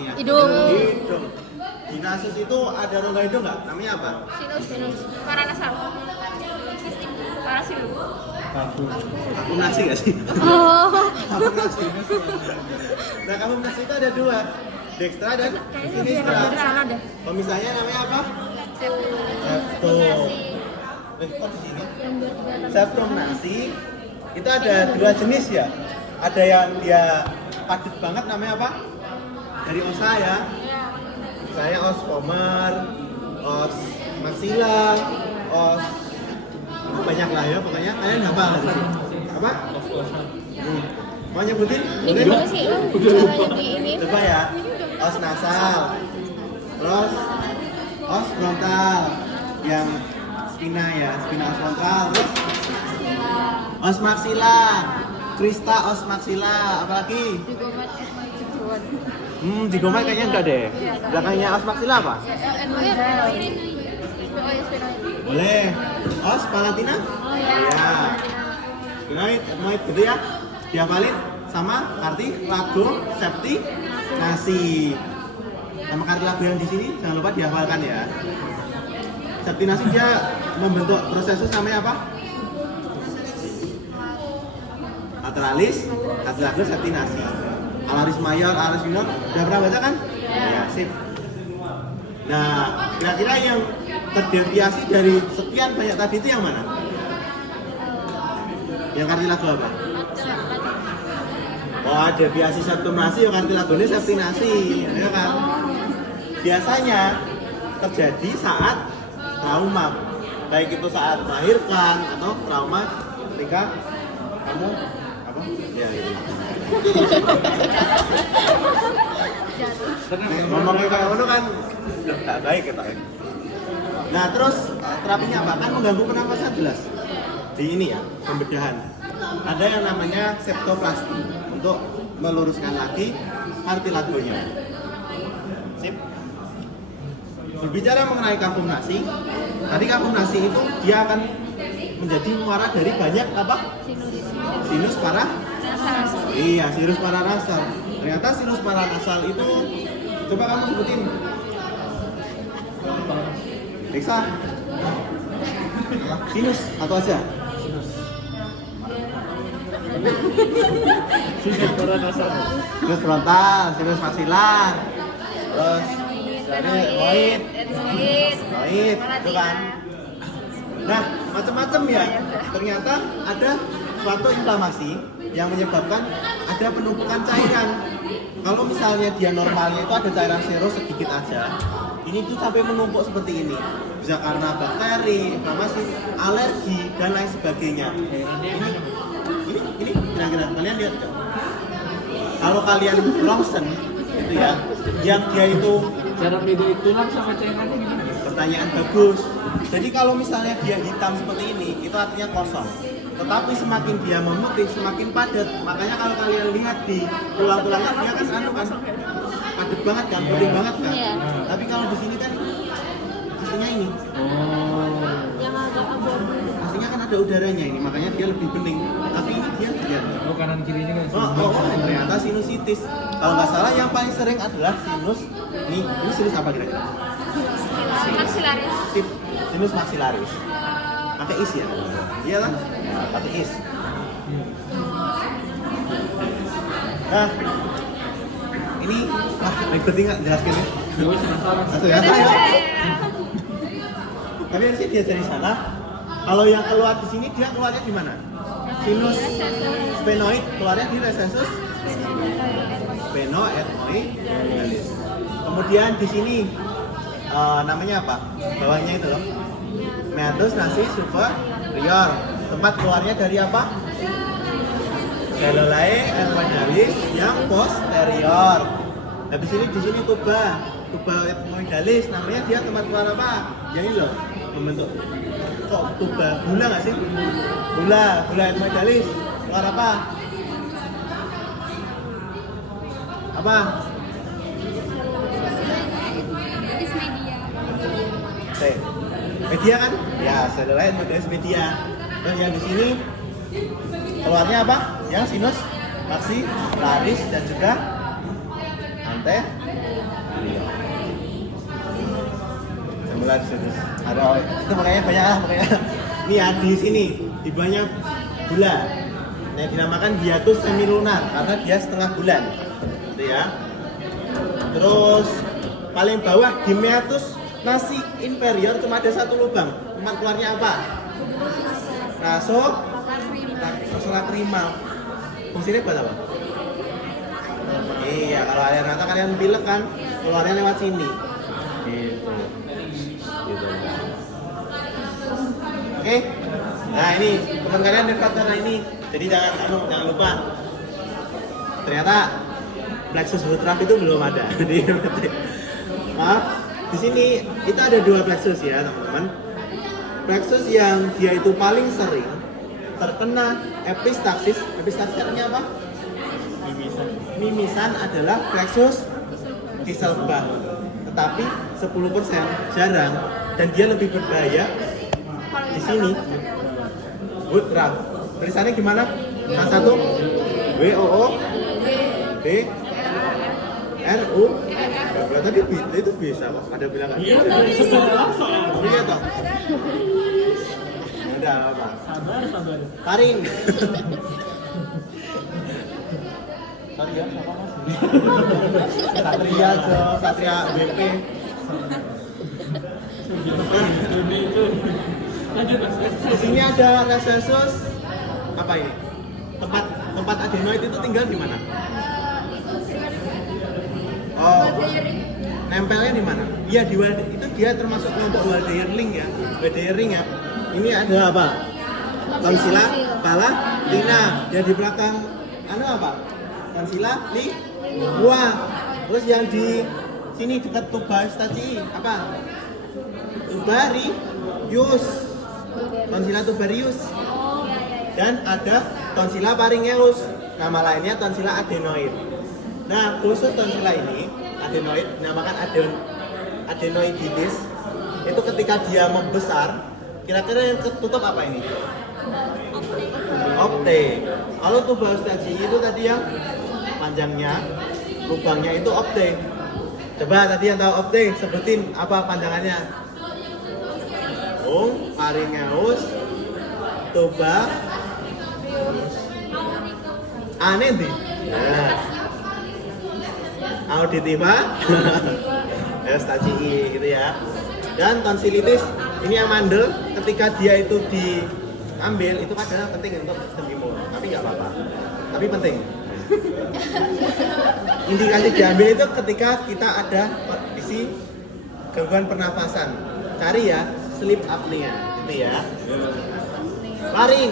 artinya? Hidung. Hidung. Di nasus itu ada rongga hidung nggak? Namanya apa? Sinus. Paranasal. Parasil. Kamu nasi nggak sih? Oh. Kamu nasi. Nah, kamu nasi itu ada dua, dextra dan sinistra. Ada. Pemisahnya namanya apa? Septum. Kok di sini? Septum nasi itu ada dua jenis ya. Ada yang dia padat banget namanya apa? Dari osa ya. Saya os vomer, os maxilla, os banyak lah ya pokoknya. Kalian hafal nggak sih? Apa? Mau nyebutin? Ini gimana sih? Caranya di ini. Coba ya. Os nasal, terus os frontal yang spina ya, spina os frontal, terus os maxilla, krista os maxilla, apalagi? Digomat kayaknya enggak deh. Belakangnya os maxilla apa? Boleh. Os palatina? Oh ya. Ya. Spinoid, etmoid gitu ya. Dihafalin sama arti lago, septi, nasi. Sama arti lagu yang di sini jangan lupa dihafalkan ya. Septi nasi dia membentuk prosesus namanya apa? Lateralis, lateralis septi nasi. Alaris mayor, alaris minor, udah pernah baca kan? Ya, sip. Nah, kira-kira yang terdeviasi dari sekian banyak tadi itu yang mana? Yang kartilago apa? Oh, deviasi septum nasi, yang kartilago ini septi nasi, ya kan? Biasanya terjadi saat trauma, baik itu saat melahirkan atau trauma ketika kamu apa? Ya, gitu. Ngomongnya kayak ngono kan nggak baik ya, Pak. Nah, terus terapinya apa? Kan mengganggu pernapasan jelas. Di ini ya, pembedahan. Ada yang namanya septoplasti untuk meluruskan lagi kartilagonya. Sip. Berbicara mengenai kafum nasi, tadi kafum nasi itu dia akan menjadi muara dari banyak apa? Sinus paranasal. Iya, sinus paranasal. Ternyata sinus paranasal itu coba kamu sebutin. Riksa. Sinus atau aja? Sinus paranasal. Sinus frontal, sinus maksilar. Terus etmoid, itu kan. Nah, macam-macam ya. Ternyata ada suatu inflamasi yang menyebabkan ada penumpukan cairan. Kalau misalnya dia normalnya itu ada cairan serus sedikit aja, ini tuh sampai menumpuk seperti ini. Bisa karena bakteri, inflamasi, alergi dan lain sebagainya. Ini kira-kira kalian lihat nggak? Kalau kalian Longsen itu ya, yang dia itu cara beda tulang sama cairannya gimana? Pertanyaan bagus. Jadi kalau misalnya dia hitam seperti ini, itu artinya kosong. Tetapi semakin dia memutih, semakin padat. Makanya kalau kalian lihat di tulang-tulangnya dia kan padat banget kan, putih banget kan. Iya. Tapi kalau di sini kan aslinya ini. Yang agak abu-abu. Aslinya kan ada udaranya ini, makanya dia lebih bening. Tapi ini dia lihat. Oh, kanan kirinya kan? Ternyata sinusitis. Kalau nggak salah yang paling sering adalah sinus. Ini sinus apa kira-kira? Maksilaris. Sinus maksilaris. Pakai is ya? Iyalah, pakai is. Nah, ini ribet nggak jelaskannya? Satu ya, ayo. Tapi harusnya dia dari sana. Kalau yang keluar di sini dia keluarnya di mana? Sinus sphenoid keluarnya di recessus sphenoetmoid. Kemudian di sini namanya apa? Bawahnya itu loh. Meatus nasi superior. Tempat keluarnya dari apa? Cellulae etmoidalis yang posterior. Habis ini di sini tuba etmoidalis. Namanya dia tempat keluar apa? Yang ini loh, membentuk kok tuba gula nggak sih? Gula etmoidalis keluar apa? Apa? Media kan? Ya, cellulae etmoidalis media. Dan yang di sini keluarnya apa? Yang sinus maxillaris dan juga bulan Venus. Ada itu makanya banyak lah makanya. Ini ya di sini di banyak bulan. Yang dinamakan hiatus semilunar karena dia setengah bulan. Gitu ya. Terus paling bawah di meatus nasi inferior cuma ada satu lubang. Tempat keluarnya apa? Nasocoracrima. Fungsinya buat apa? Iya, kalau air mata kalian pilek kan, keluarnya lewat sini. Gitu. Oke. Nah ini teman kalian dekat karena ini. Jadi jangan lupa. Ternyata plexus butteraf itu belum ada. Maaf, di sini itu ada dua plexus ya teman-teman. Plexus yang dia itu paling sering terkena epistaxis. Epistaxis artinya apa? Mimisan adalah plexus Kieselbach. Tetapi 10% jarang dan dia lebih berbahaya di sini. Butteraf. Tulisannya gimana? Satu WOO B R U. Tadi itu bisa kok. Ada bilang kan? Iya toh. Udah apa? Sabar. Taring. Sorry ya, siapa mas? Satria BP. Lanjut mas. Di sini ada resesus apa ini? Tempat adenoid itu tinggal di mana? Oh, nempelnya di mana? Iya di itu dia termasuk kelompok Waldeyer-Ring ya. Waldeyer-Ring ya. Ini ada apa? Tonsila, pala, lina. Yang di belakang apa? Tonsila, buah. Terus yang di sini dekat tuba eustachiae apa? Tubarius. Tonsila tubarius. Dan ada tonsila pharyngeus. Nama lainnya tonsila adenoid. Nah, khusus tonsila ini adenoid dinamakan adenoiditis. Itu ketika dia membesar, kira-kira yang ketutup apa ini? Opte. Kalau tuba eustachiae itu tadi yang panjangnya, lubangnya itu opte. Coba tadi yang tahu opte, sebutin apa panjangannya? Pharyngeus, tuba, aneh nih. Nah. Auditiva, eustachiae gitu ya. Dan tonsilitis ini yang mandel ketika dia itu diambil itu padahal penting untuk sistem imun, tapi nggak apa-apa. Tapi penting. Indikasi diambil itu ketika kita ada kondisi gangguan pernafasan. Cari ya sleep apnea, gitu ya. Laring.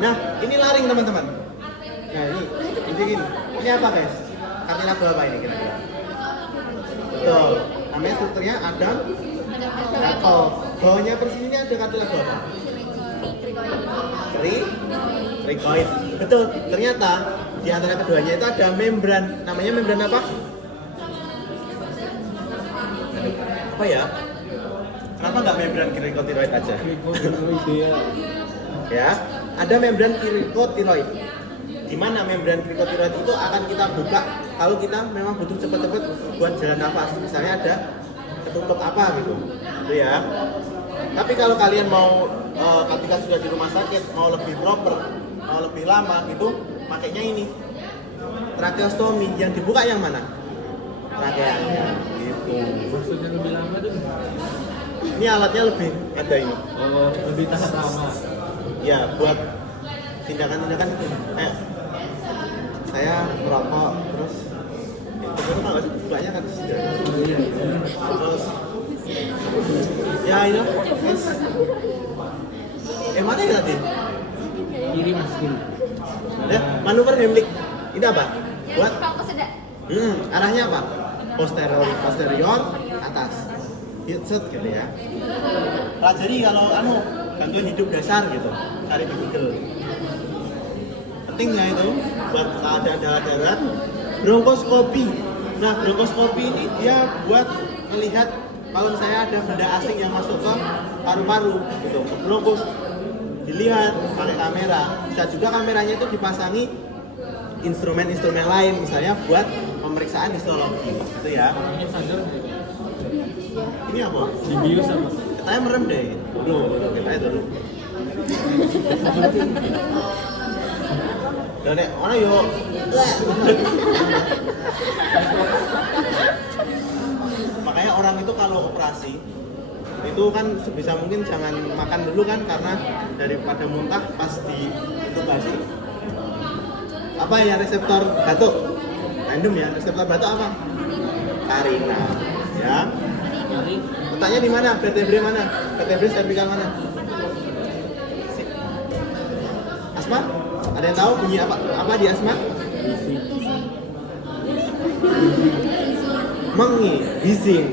Nah, ini laring teman-teman. Nah ini apa guys? Kartilago apa ini kira-kira? Betul. Namanya strukturnya ada. Oh, bawahnya persis ini ada kartilago apa? Cricoid. Betul. Ternyata di antara keduanya itu ada membran. Namanya membran apa? Apa ya? Kenapa nggak membran cricotiroid aja? Ya, ada membran cricotiroid. Di mana membran cricotiroid itu akan kita buka kalau kita memang butuh cepat-cepat buat jalan nafas. Misalnya ada ketutup apa gitu ya. Tapi kalau kalian mau ketika sudah di rumah sakit mau lebih proper, mau lebih lama gitu, pakainya ini tracheostomi. Yang dibuka yang mana? Tracheanya gitu. Maksudnya lebih lama tuh? Ini alatnya lebih ada ini. Oh, lebih tahan lama. Ya, buat tindakan-tindakan itu. Kayak saya merokok terus itu kan nggak sih bukanya kan Iya. terus ya ini guys mana ya tadi Kiri mas kiri. manuver Heimlich ini apa buat fokus ada. arahnya apa posterior atas set gitu ya. Pelajari kalau gangguan hidup dasar gitu cari di Google. Pentingnya itu buat keadaan darat bronkoskopi. Nah, bronkoskopi ini dia buat melihat kalau saya ada benda asing yang masuk ke paru-paru gitu, ke bronkus dilihat pakai kamera. Bisa juga kameranya itu dipasangi instrumen-instrumen lain misalnya buat pemeriksaan histologi gitu ya. Orangnya sadar. Ini apa? Dibius apa? Katanya merem deh. Dulu, katanya dulu. Udah deh, mana yuk? Makanya orang itu kalau operasi itu kan sebisa mungkin jangan makan dulu kan, karena daripada muntah pas diintubasi. Apa ya reseptor batuk? Random ya, reseptor batuk apa? Karina. Ya. Dari Letaknya di mana? Vertebre mana? Vertebre cervical mana? Asma? Ada yang tahu bunyi apa? Apa di asma? Mengi, bising.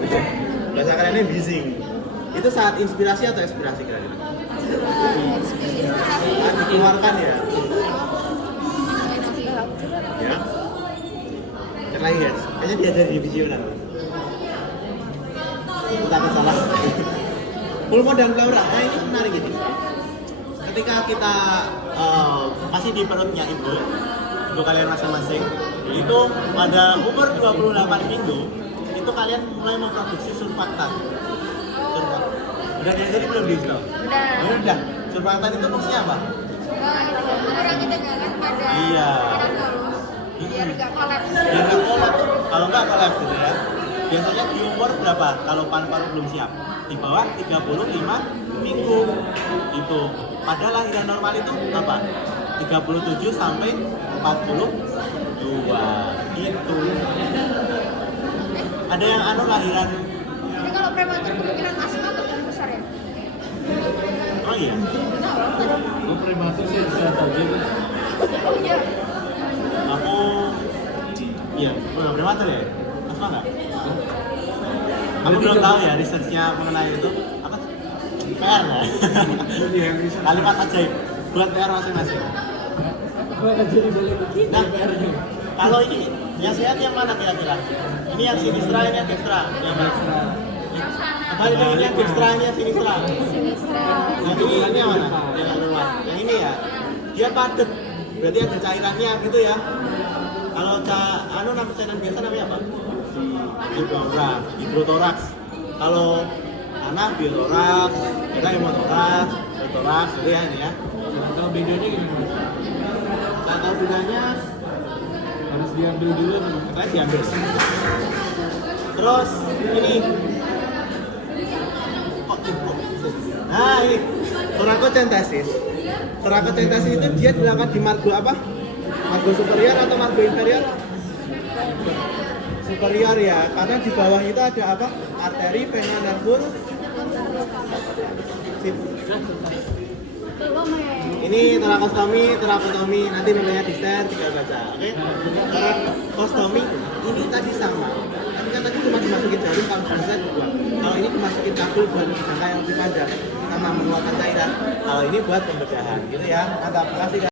Bahasa kerennya bising. Itu saat inspirasi atau ekspirasi kira-kira? Saat dikeluarkan ya. Ya. Cek lagi guys. Kayaknya diajari di video nanti. Takut salah. Pulmo dan pleura. Nah ini menarik ini. Ketika kita masih di perutnya ibu kalian masing-masing, itu pada umur 28 minggu itu kalian mulai memproduksi surfaktan. Udah diajari belum di Islam? Udah. Surfaktan itu fungsinya apa? Mengurangi tegangan pada Iya. biar nggak kolaps. Biar nggak kolaps. Kalau nggak kolaps gitu ya. Biasanya di umur berapa kalau paru-paru belum siap? Di bawah 35 minggu. Itu. Pada lahiran normal itu apa? 37 sampai 42. Itu. Ada yang lahiran. Jadi kalau prematur kemungkinan asma lebih besar ya? Oh iya. gue prematur sih bisa aja. Iya. Aku iya, pernah prematur ya? Asma nggak? Aku belum tahu ya researchnya mengenai itu. Apa? PR ya? Iya, bisa. Kalimat ajaib buat PR masing-masing. Gue akan jadi boleh begini. Nah, kalau ini yang sehat yang mana kira-kira? Ini yang sinistra, ini yang dextra. Yang mana? Kembali lagi ini yang dextra, ini yang sinistra. Sinistra. Yang ini yang mana? Yang luar. Yang ini ya. Dia padat. Berarti ada cairannya gitu ya. Kalau nama cairan biasa namanya apa? Hidrotoraks. Kalau anak biotoraks, kita hemotoraks, biotoraks, gitu ya ini ya. Kalau bedanya gimana? Nah, tahu bedanya Harus diambil dulu kan? katanya diambil. Terus ini. Nah ini torakocentesis. Torakocentesis itu dia dilakukan di margo apa? Margo superior atau margo inferior? Superior ya, karena di bawah itu ada apa? Arteri, vena, nervur. Sip. Ini torakostomi, nanti namanya di share, tinggal baca, oke? Torakostomi ini tadi sama, tapi kan tadi cuma dimasukin jarum, kalau selesai dibuang. Kalau ini dimasukin kabel buat jangka yang lebih panjang, sama mengeluarkan cairan. Kalau ini buat pembedahan, gitu ya. Mantap, makasih.